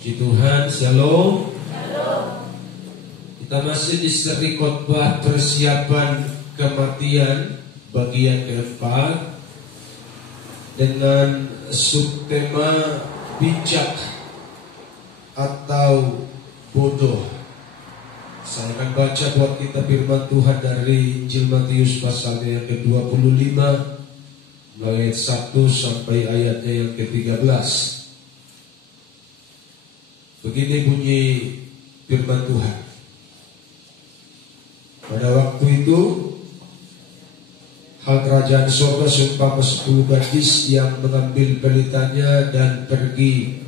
Puji Tuhan, shalom. Kita masih di seri khotbah persiapan kematian bagian keempat dengan subtema bijak atau bodoh. Saya akan baca buat kita firman Tuhan dari Injil Matius pasalnya yang ke-25 mulai ayat 1 sampai ayatnya yang ke-13. Begini bunyi firman Tuhan. Pada waktu itu, hal kerajaan surga seumpama 10 gadis yang mengambil pelitanya dan pergi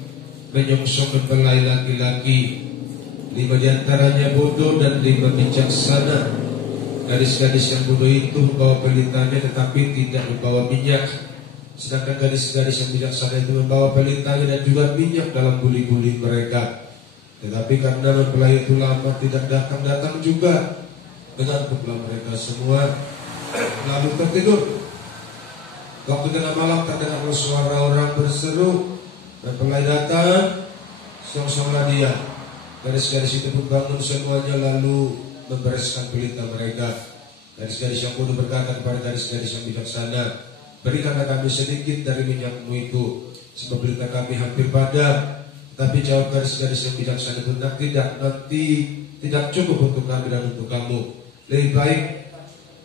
menyongsong mempelai laki-laki. 5 diantaranya bodoh dan 5 bijaksana. Gadis-gadis yang bodoh itu membawa pelitanya tetapi tidak membawa minyak, sedangkan gadis-gadis yang bijaksana itu membawa pelitanya dan juga minyak dalam buli-buli mereka. Tetapi karena mempelai itu lama tidak datang juga, mengantuklah mereka semua lalu tertidur. Waktu tengah malam terdengar suara orang berseru, mempelai datang, songsonglah dia. Gadis-gadis itu pun bangun semuanya lalu membereskan pelita mereka. Gadis-gadis yang bodoh berkata kepada gadis-gadis yang bijaksana, berikanlah kami sedikit dari minyakmu itu, sebab pelita kami hampir padam. Tapi jawab gadis-gadis yang bijaksana itu, nanti tidak cukup untuk kami dan untuk kamu. Lebih baik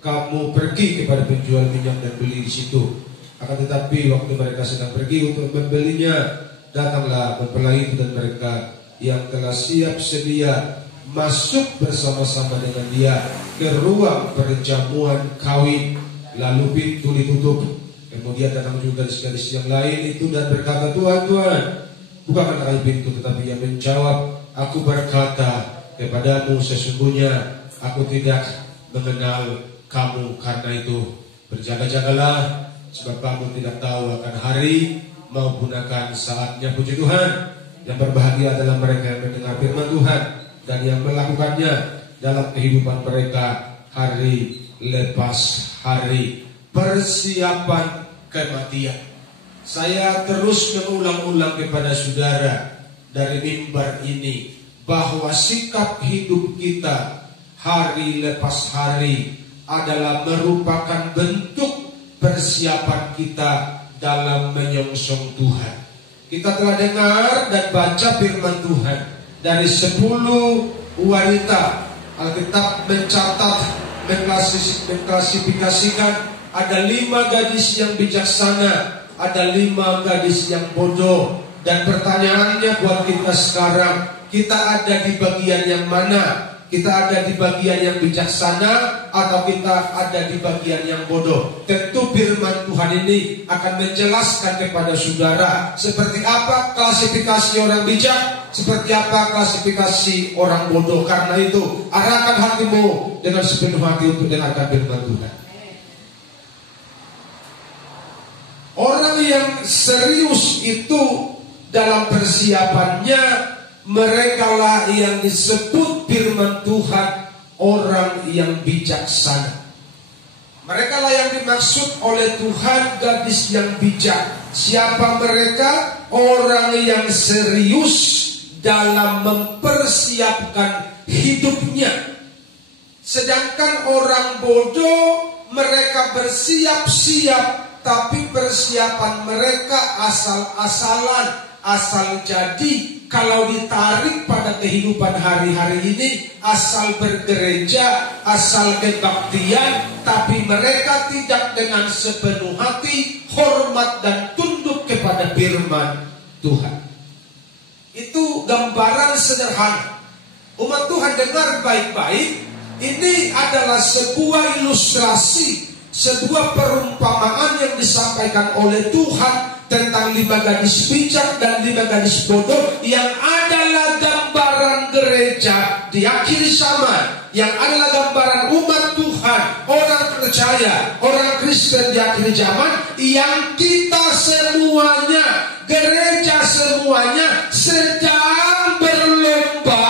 kamu pergi kepada penjual minyak dan beli di situ. Akan tetapi waktu mereka sedang pergi untuk membelinya, datanglah mempelai itu dan mereka yang telah siap sedia masuk bersama-sama dengan dia ke ruang perjamuan kawin. Lalu pintu ditutup. Kemudian datang juga gadis-gadis yang lain itu dan berkata, Tuhan, bukakan kami pintu. Tetapi ia menjawab, aku berkata kepadamu, sesungguhnya aku tidak mengenal kamu. Karena itu berjaga-jagalah, sebab kamu tidak tahu akan hari maupun akan saatnya. Puji Tuhan. Yang berbahagia adalah mereka yang mendengar firman Tuhan dan yang melakukannya dalam kehidupan mereka hari lepas hari. Persiapan kematian. Saya terus mengulang-ulang kepada saudara dari mimbar ini bahwa sikap hidup kita hari lepas hari adalah merupakan bentuk persiapan kita dalam menyongsong Tuhan. Kita telah dengar dan baca firman Tuhan dari 10 wanita. Alkitab mencatat, mengklasifikasikan ada 5 gadis yang bijaksana, ada 5 gadis yang bodoh. Dan pertanyaannya buat kita sekarang, kita ada di bagian yang mana? Kita ada di bagian yang bijaksana atau kita ada di bagian yang bodoh? Tentu firman Tuhan ini akan menjelaskan kepada saudara seperti apa klasifikasi orang bijak, seperti apa klasifikasi orang bodoh. Karena itu arahkan hatimu dengan sepenuh hati untuk dengarkan firman Tuhan. Orang yang serius itu dalam persiapannya, mereka lah yang disebut firman Tuhan orang yang bijaksana. Mereka lah yang dimaksud oleh Tuhan gadis yang bijak. Siapa mereka? Orang yang serius dalam mempersiapkan hidupnya. Sedangkan orang bodoh, mereka bersiap-siap, tapi persiapan mereka asal-asalan, asal jadi. Kalau ditarik pada kehidupan hari-hari ini, asal bergereja, asal kebaktian, tapi mereka tidak dengan sepenuh hati hormat dan tunduk kepada firman Tuhan. Itu gambaran sederhana. Umat Tuhan dengar baik-baik. Ini adalah sebuah ilustrasi, sebuah perumpamaan yang disampaikan oleh Tuhan tentang 5 gadis bijak dan 5 gadis bodoh yang adalah gambaran gereja di akhir zaman, yang adalah gambaran umat Tuhan, orang percaya, orang Kristen di akhir zaman, yang kita semuanya, gereja semuanya sedang berlomba,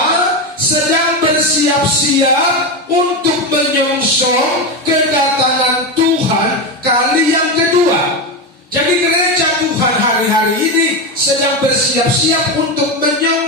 sedang bersiap-siap untuk menyongsong kedatangan Tuhan kali yang kedua. Jadi gereja Tuhan hari-hari ini sedang bersiap-siap untuk menyongsong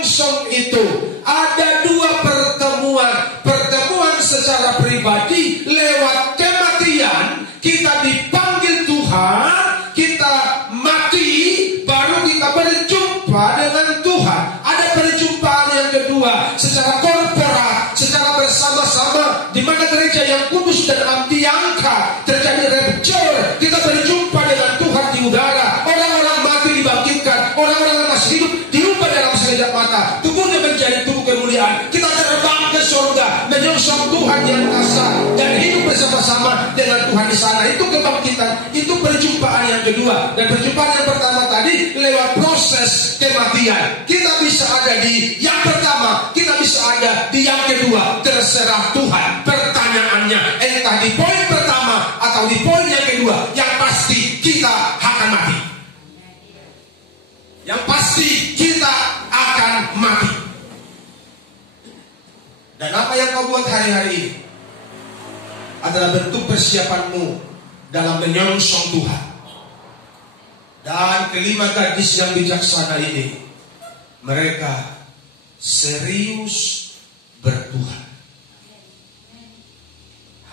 Yesus dan diangkat, terjadi rapture, kita berjumpa dengan Tuhan di udara, orang-orang mati dibangkitkan, orang-orang masih hidup diubah dalam sekejap mata, tubuhnya menjadi tubuh kemuliaan, kita terbang ke surga, menyongsong Tuhan yang angkasa dan hidup bersama-sama dengan Tuhan di sana. Itu kebangkitan, itu perjumpaan yang kedua. Dan perjumpaan yang pertama tadi lewat proses kematian. Kita bisa ada di yang pertama, kita bisa ada di yang kedua, terserah Tuhan. Pertanyaannya, entah di poin pertama atau di poin yang kedua, yang pasti kita akan mati. Yang pasti kita akan mati. Dan apa yang kau buat hari-hari ini adalah bentuk persiapanmu dalam menyongsong Tuhan. Dan kelima gadis yang bijaksana ini, mereka serius bertuhan.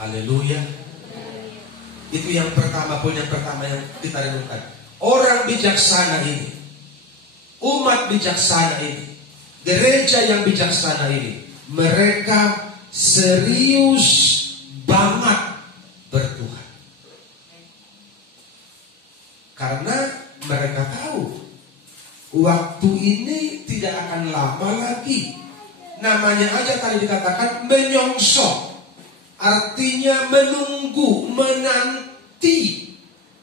Haleluya. Itu yang pertama, poin yang pertama yang kita renungkan. Orang bijaksana ini, umat bijaksana ini, gereja yang bijaksana ini, mereka serius banget bertuhan. Karena mereka tahu waktu ini tidak akan lama lagi. Namanya aja tadi dikatakan menyongsong, artinya menunggu, menanti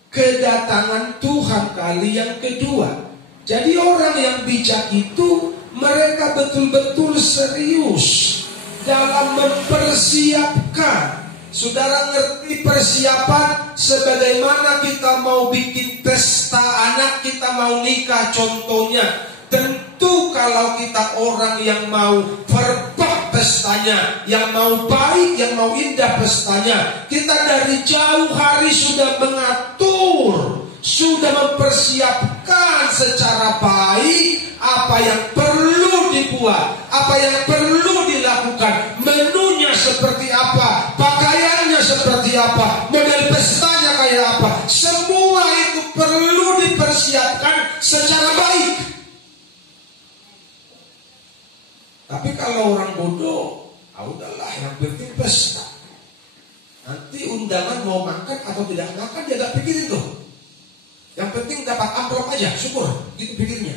kedatangan Tuhan kali yang kedua. Jadi orang yang bijak itu mereka betul-betul serius dalam mempersiapkan. Saudara ngerti persiapan sebagaimana kita mau bikin pesta anak, kita mau nikah contohnya. Tentu kalau kita orang yang mau perfect pestanya, yang mau baik, yang mau indah pestanya, kita dari jauh hari sudah mengatur, sudah mempersiapkan secara baik apa yang perlu dibuat, apa yang perlu dilakukan, menunya seperti apa, pakaiannya seperti apa, model pestanya kayak apa. Semua itu perlu dipersiapkan secara baik. Tapi kalau orang bodoh, udahlah yang penting pesta. Nanti undangan mau makan atau tidak makan dia gak pikirin tuh. Yang penting dapat amplop aja, syukur, gitu pikirnya.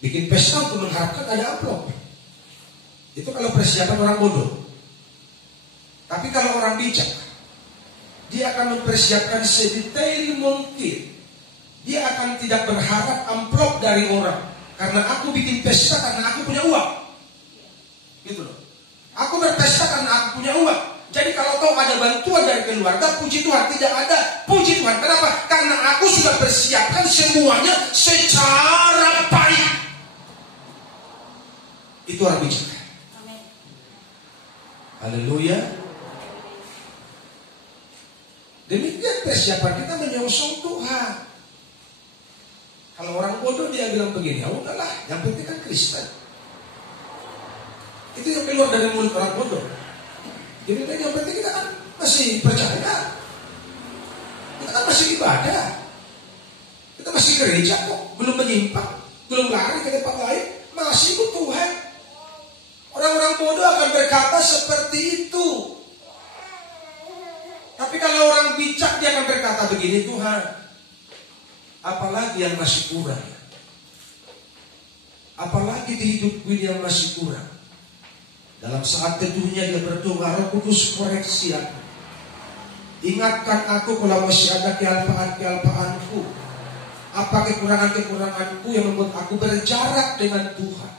Bikin pesta untuk mengharapkan ada amplop. Itu kalau persiapan orang bodoh. Tapi kalau orang bijak, dia akan mempersiapkan sedetail mungkin. Dia akan tidak berharap amplop dari orang. Karena aku bikin pesta karena aku punya uang. Gitu loh. Aku berpesta karena aku punya uang. Jadi kalau kau ada bantuan dari keluarga, puji Tuhan. Tidak ada, puji Tuhan. Kenapa? Karena aku sudah persiapkan semuanya secara baik. Itu orang bijak. Haleluya. Demikian persiapan kita menyongsong Tuhan. Kalau orang bodoh dia bilang begini, udahlah, yang penting kan Kristen. Itu yang keluar dari mulut orang bodoh. Jadi yang penting kita kan masih percaya, kita kan masih ibadah, kita masih gereja kok, belum menyimpang, belum lari ke tempat lain, masih ikut Tuhan. Orang-orang bodoh akan berkata seperti itu. Tapi kalau orang bijak dia akan berkata begini, Tuhan, apalagi yang masih kurang? Apalagi di hidupku yang masih kurang? Dalam saat teduhnya dia berdoa, Roh Kudus koreksi aku. Ingatkan aku kalau masih ada kealpaan-kealpaanku. Apa kekurangan-kekuranganku yang membuat aku berjarak dengan Tuhan.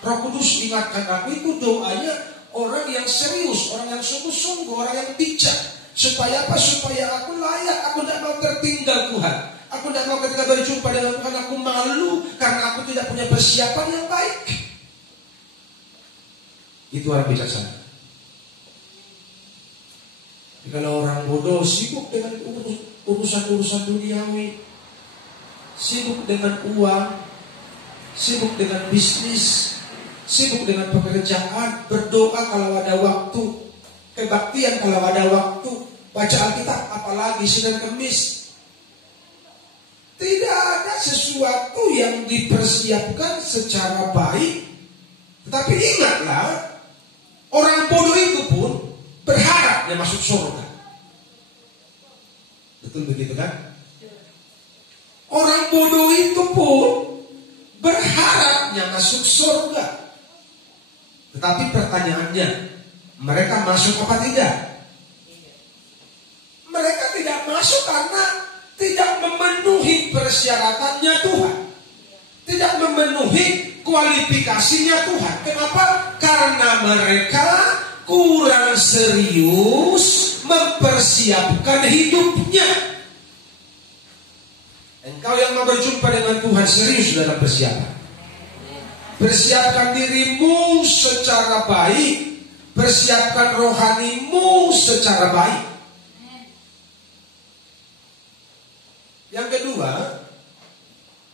Roh Kudus ingatkan aku. Itu doanya orang yang serius, orang yang sungguh-sungguh, orang yang bijak. Supaya apa? Supaya aku layak, aku tidak mau tertinggal Tuhan. Aku tidak mau ketika berjumpa dengan Tuhan aku malu karena aku tidak punya persiapan yang baik. Itu orang bijaksana. Kalau orang bodoh sibuk dengan urusan-urusan duniawi, sibuk dengan uang, sibuk dengan bisnis, sibuk dengan pekerjaan, berdoa kalau ada waktu, kebaktian kalau ada waktu, baca Alkitab apalagi Senin Kemis. Tidak ada sesuatu yang dipersiapkan secara baik. Tetapi ingatlah, orang bodoh itu pun berharapnya masuk surga. Betul begitu kan? Orang bodoh itu pun berharapnya masuk surga. Tetapi pertanyaannya, mereka masuk apa tidak? Mereka tidak masuk karena tidak memenuhi persyaratannya Tuhan. Tidak memenuhi kualifikasinya Tuhan. Kenapa? Karena mereka kurang serius mempersiapkan hidupnya. Engkau yang mau berjumpa dengan Tuhan serius dalam persiapan. Persiapkan dirimu secara baik. Persiapkan rohanimu secara baik. Yang kedua,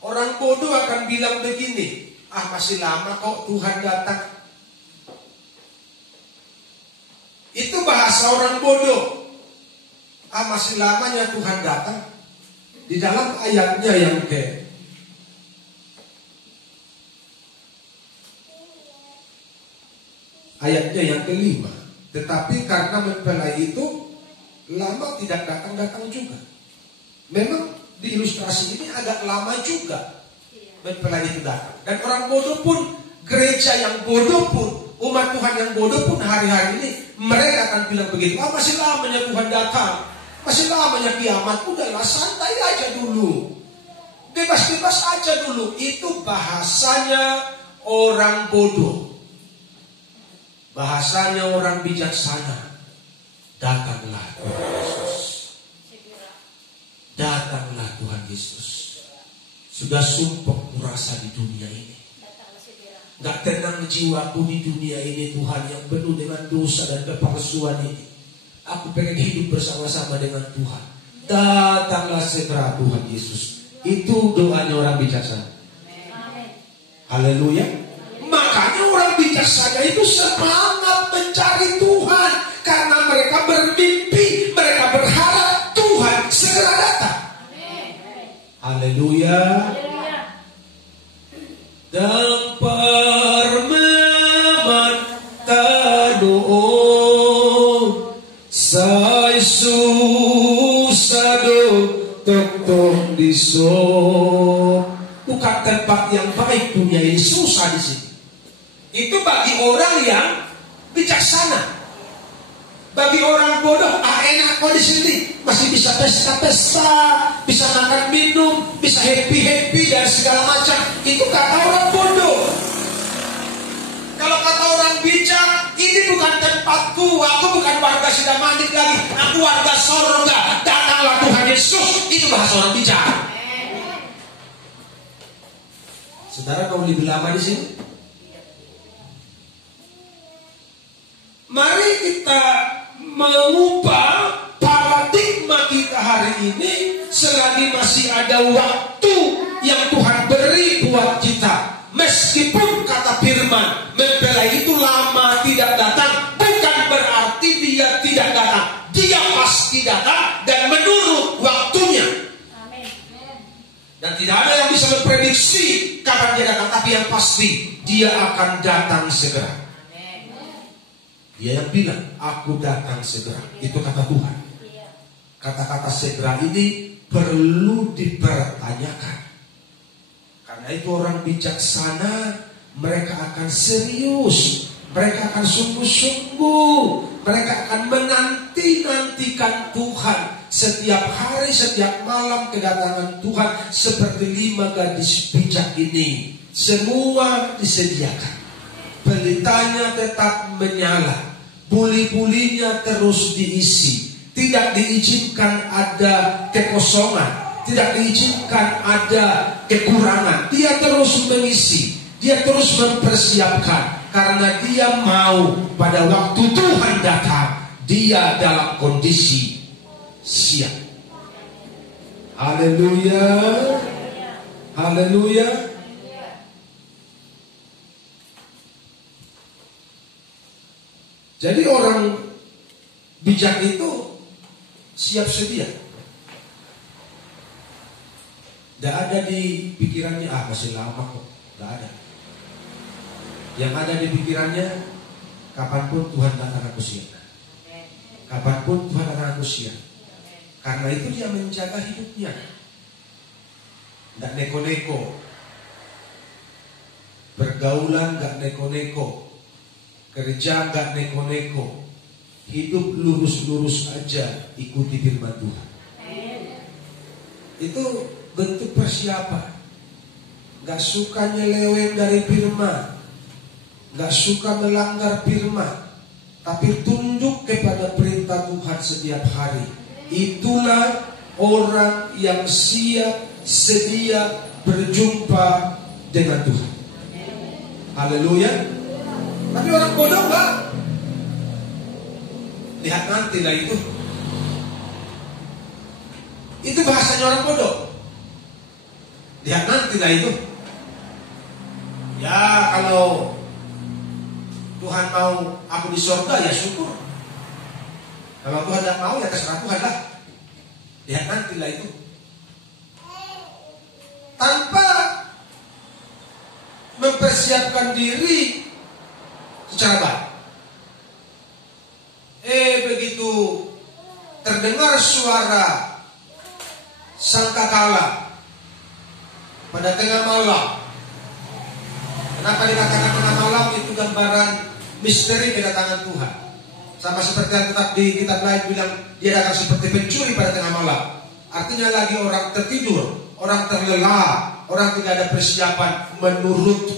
orang bodoh akan bilang begini, masih lama kok Tuhan datang. Itu bahasa orang bodoh. Masih lamanya Tuhan datang. Di dalam ayatnya yang kelima. Tetapi karena mempelai itu lama tidak datang-datang juga. Memang di ilustrasi ini agak lama juga mempelai itu datang. Dan orang bodoh pun, gereja yang bodoh pun, umat Tuhan yang bodoh pun hari-hari ini mereka akan bilang begitu, masih lamanya Tuhan datang, masih lamanya kiamat, udahlah santai aja dulu, bebas-bebas aja dulu. Itu bahasanya orang bodoh. Bahasanya orang bijaksana. Datanglah Tuhan Yesus. Datanglah Tuhan Yesus. Sudah sumpah kurasa di dunia ini. Gak tenang jiwaku di dunia ini Tuhan, yang penuh dengan dosa dan kepalsuan ini. Aku pengen hidup bersama-sama dengan Tuhan. Datanglah segera Tuhan Yesus. Itu doanya orang bijaksana. Haleluya. Makanya orang bijaksana itu semangat mencari Tuhan. Karena mereka bermimpi, mereka berharap Tuhan segera datang. Haleluya. Dan permeman tadoon say susado tok diso. Bukan tempat yang baik dunia ini, susah di sini. Itu bagi orang yang bijaksana. Bagi orang bodoh, enak kok di sini, masih bisa pesta-pesta, bisa makan minum, bisa happy-happy dan segala macam. Itu kata orang bodoh. Kalau kata orang bijak, ini bukan tempatku, aku bukan warga Sidamanik lagi, aku warga sorga. Datanglah Tuhan Yesus. Itu bahasa orang bijak. Saudara, kau lebih lama di sini? Mari kita mengubah paradigma kita hari ini selagi masih ada waktu yang Tuhan beri buat kita. Meskipun kata firman, mempelai itu lama tidak datang, bukan berarti dia tidak datang. Dia pasti datang dan menurut waktunya. Dan tidak ada yang bisa memprediksi kapan dia datang, tapi yang pasti dia akan datang segera. Dia yang bilang, aku datang segera. Itu kata Tuhan. Kata-kata segera ini perlu dipertanyakan. Karena itu orang bijaksana, mereka akan serius, mereka akan sungguh-sungguh, mereka akan menanti-nantikan Tuhan. Setiap hari, setiap malam kedatangan Tuhan. Seperti 5 gadis bijak ini, semua disediakan. Pelitanya tetap menyala, buli-bulinya terus diisi. Tidak diizinkan ada kekosongan, tidak diizinkan ada kekurangan. Dia terus mengisi, dia terus mempersiapkan. Karena dia mau pada waktu Tuhan datang, dia dalam kondisi siap. Haleluya. Haleluya. Jadi orang bijak itu siap sedia. Tidak ada di pikirannya, masih lama kok. Tidak ada. Yang ada di pikirannya, kapanpun Tuhan datang aku siap. kapanpun Tuhan akan manusia. Karena itu dia menjaga hidupnya. Tidak neko-neko. Pergaulan gak neko-neko. Kerja gak neko-neko. Hidup lurus-lurus aja, ikuti firman Tuhan. Itu bentuk persiapan. Gak suka nyeleweng dari firman, gak suka melanggar firman, tapi tunduk kepada perintah Tuhan setiap hari. Itulah orang yang siap sedia berjumpa dengan Tuhan. Haleluya. Tapi orang bodoh enggak. Lihat nanti lah itu. Itu bahasanya orang bodoh. Lihat nanti lah itu. Ya kalau Tuhan mau aku di surga ya syukur. Kalau Tuhan tidak mau ya terserah Tuhan lah. Lihat nanti lah itu. Tanpa mempersiapkan diri secara baik. Begitu terdengar suara sangkakala pada tengah malam. Kenapa dikatakan tengah malam? Itu gambaran misteri kedatangan Tuhan. Sama seperti yang tetap di kitab lain bilang dia datang seperti pencuri pada tengah malam. Artinya lagi orang tertidur, orang terlelap, orang tidak ada persiapan menurut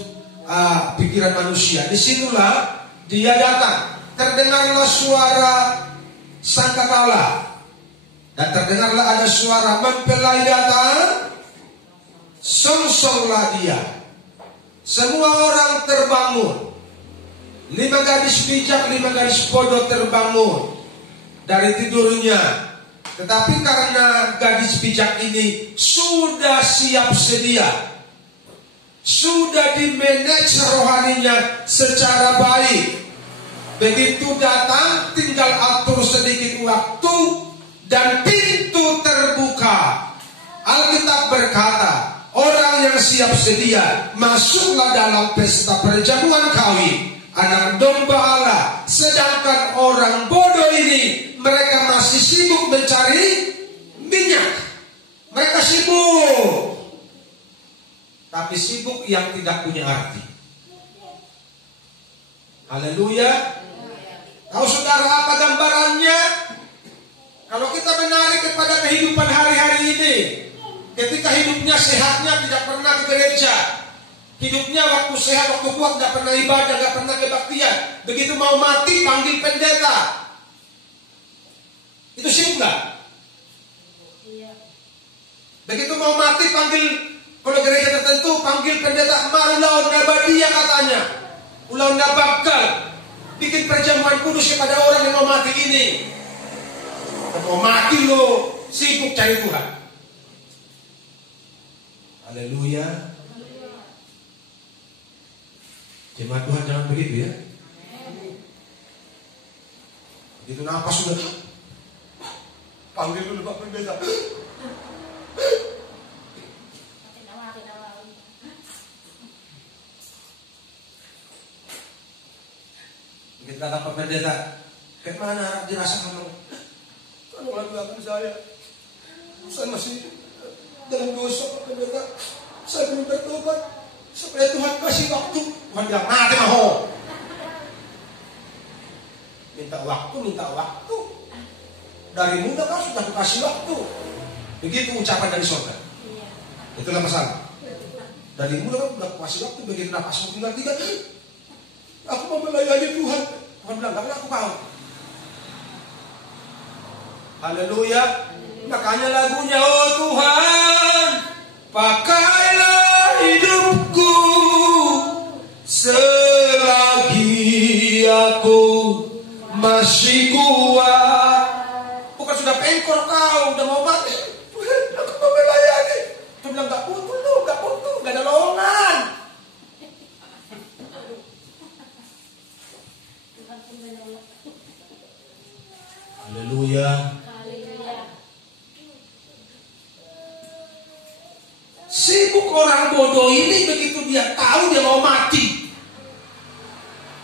pikiran manusia. Disinilah dia datang. Terdengarlah suara sangkakala dan terdengarlah ada suara mempelai datang. Songsonglah dia. Semua orang terbangun. 5 gadis bijak, 5 gadis bodoh terbangun dari tidurnya. Tetapi karena gadis bijak ini sudah siap sedia, sudah dimanage rohaninya secara baik. Begitu datang, tinggal atur sedikit waktu dan pintu terbuka. Alkitab berkata, orang yang siap sedia masuklah dalam pesta perjamuan kawin anak domba Allah. Sedangkan orang bodoh ini, mereka masih sibuk mencari minyak. Mereka sibuk, tapi sibuk yang tidak punya arti. Haleluya. Tahu saudara apa gambarannya? Kalau kita menarik kepada kehidupan hari-hari ini, ketika hidupnya sehatnya tidak pernah ke gereja, hidupnya waktu sehat, waktu kuat tidak pernah ibadah, tidak pernah kebaktian. Begitu mau mati panggil pendeta. Itu sibuk nggak? Begitu mau mati panggil, kalau gereja tertentu panggil pendeta, marilah nabadia katanya, ulah nabakal, bikin perjamuan kudus kepada orang yang mau mati ini. Mau mati lo sibuk cari Tuhan. Haleluya. Jemaat Tuhan jangan begitu ya. Begitu napas sudah, panggil dulu Pak Pendeta. Begitu datang Pak Pendeta, kemana dirasakan lo? Kalau lakukan saya masih dalam dosa Pak Pendeta. Saya belum bertobat. Supaya Tuhan kasih waktu. Tuhan bilang, mati maho. Minta waktu. Dari muda kau sudah dikasih waktu. Begitu ucapan dari surga. Itulah masalah. Dari muda kau sudah kasih waktu. Begitu nafas tinggal 3. Aku mau melayani Tuhan. Tuhan bilang, gak pernah aku kau. Haleluya. Makanya lagunya, oh Tuhan, pakailah hidupku selagi aku masih kuat. Bukan sudah pengkor kau, udah mau mati. Tuhan, aku mau melayani. Tuhan bilang, gak butuh, gak ada lowongan. Haleluya. Sibuk orang bodoh ini begitu dia tahu dia mau mati.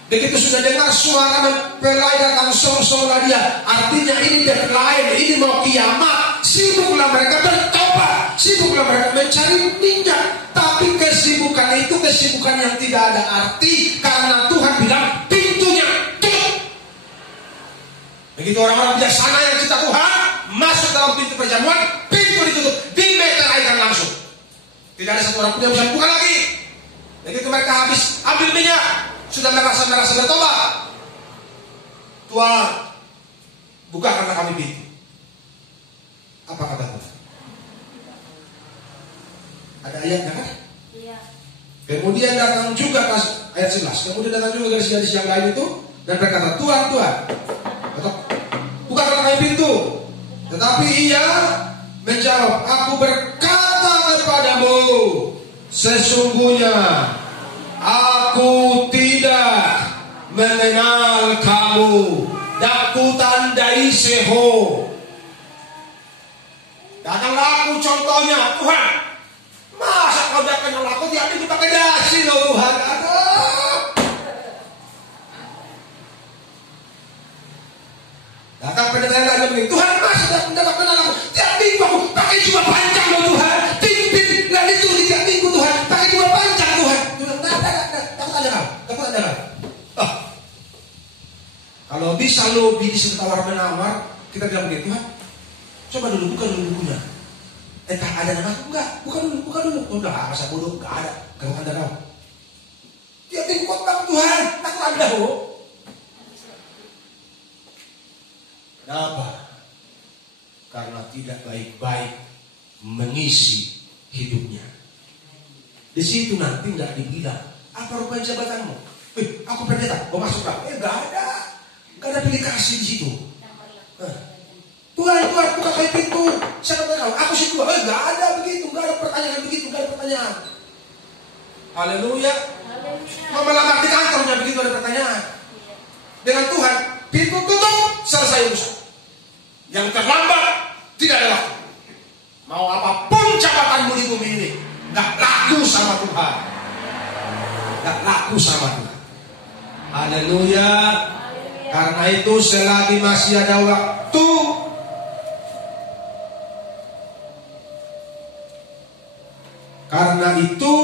Begitu sudah dengar suara mempelai datang song-songlah dia. Artinya ini deadline, ini mau kiamat. Sibuklah mereka bertobat, sibuklah mereka mencari minyak. Tapi kesibukan itu kesibukan yang tidak ada arti, karena Tuhan bilang pintunya tutup. Begitu orang-orang bijaksana yang cinta Tuhan masuk dalam pintu perjamuan, pintu ditutup, dimeteraikan langsung. Tidak ada satu orang pun yang bisa buka lagi. Begitu mereka habis ambil minyak, sudah merasa bertobat, Tuhan, bukakanlah kami pintu. Apa kata Tuhan? Ada ayatnya kan? Iya. Kemudian datang juga ayat 11. Kemudian datang juga gadis-gadis yang lain itu dan berkata, Tuhan, bukakanlah kami pintu. Tetapi ia menjawab, aku berkata kepadamu, sesungguhnya aku tidak mengenal kamu. Dan ku tandai seho. Datanglah aku contohnya, Tuhan. Masa kau tidak kenal aku? Tiap itu pakai dasi loh Tuhan. Aduh. Datang pada saya lagi begini, Tuhan masa tidak kenal aku? Tiap minggu aku pakai cuma panjang loh Tuhan. Pimpin nggak itu di tiap minggu Tuhan. Pakai cuma panjang Tuhan. Dapat ada. Kalau bisa lo bisa tawar menawar, kita bilang begitu Tuhan. Coba dulu buka dulu bukunya. Tak ada nama aku enggak? Buka dulu. Udah masa bodoh enggak ada. Kalau ada kau. Tiap minggu khotbah Tuhan, aku ada ho. Kenapa? Karena tidak baik-baik mengisi hidupnya. Di situ nanti enggak dibilang apa rupanya jabatanmu. Aku pendeta, mau masuk lah. Enggak ada. Enggak ada pilih kasih di situ. Tuhan, buka kayak pintu. Saya kata aku sih Tuhan. Enggak ada begitu, enggak ada pertanyaan begitu, enggak ada pertanyaan. Haleluya. Mau melamar di kantornya begitu ada pertanyaan. Dengan Tuhan, pintu tutup, selesai urusan. Yang terlambat tidak ada waktu. Mau apapun jabatanmu di bumi ini, enggak laku sama Tuhan. Enggak laku sama Tuhan. Haleluya. Karena itu selagi masih ada waktu, karena itu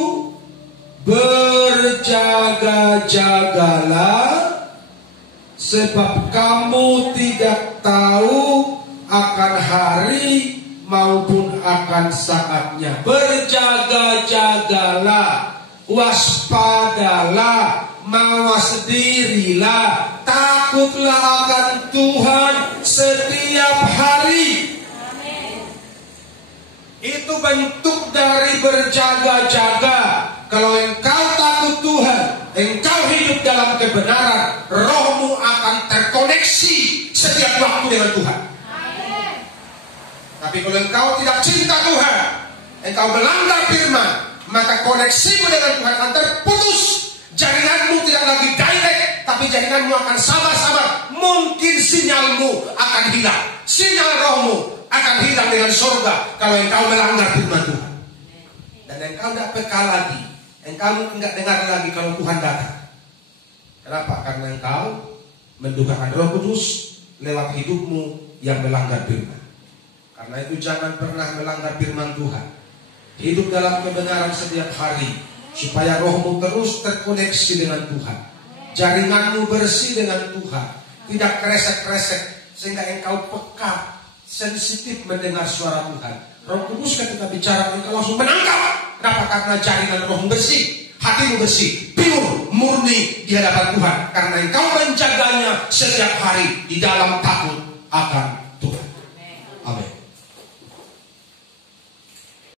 berjaga-jagalah, sebab kamu tidak tahu akan hari maupun akan saatnya. Berjaga-jagalah, waspadalah, mawas dirilah, takutlah akan Tuhan setiap hari. Itu bentuk dari berjaga-jaga. Kalau engkau takut Tuhan, engkau hidup dalam kebenaran, rohmu akan terkoneksi setiap waktu dengan Tuhan. Tapi kalau engkau tidak cinta Tuhan, engkau melanggar firman, maka koneksimu dengan Tuhan akan terputus. Jaringanmu tidak lagi direct, tapi jaringanmu akan sabar-sabar. Mungkin sinyalmu akan hilang, sinyal rohmu akan hilang dengan surga kalau engkau melanggar firman Tuhan. Dan engkau tidak peka lagi, engkau tidak dengar lagi kalau Tuhan datang. Kenapa? Karena engkau mendukakan Roh Kudus lewat hidupmu yang melanggar firman. Karena itu jangan pernah melanggar firman Tuhan. Hidup dalam kebenaran setiap hari, supaya rohmu terus terkoneksi dengan Tuhan. Jaringanmu bersih dengan Tuhan, tidak kresek-kresek, sehingga engkau peka, sensitif mendengar suara Tuhan. Roh Kudus ketika bicara, engkau langsung menangkap. Kenapa? Karena jaringan rohmu bersih, hatimu bersih, pure, murni di hadapan Tuhan. Karena engkau menjaganya setiap hari di dalam takut akan Tuhan. Amin.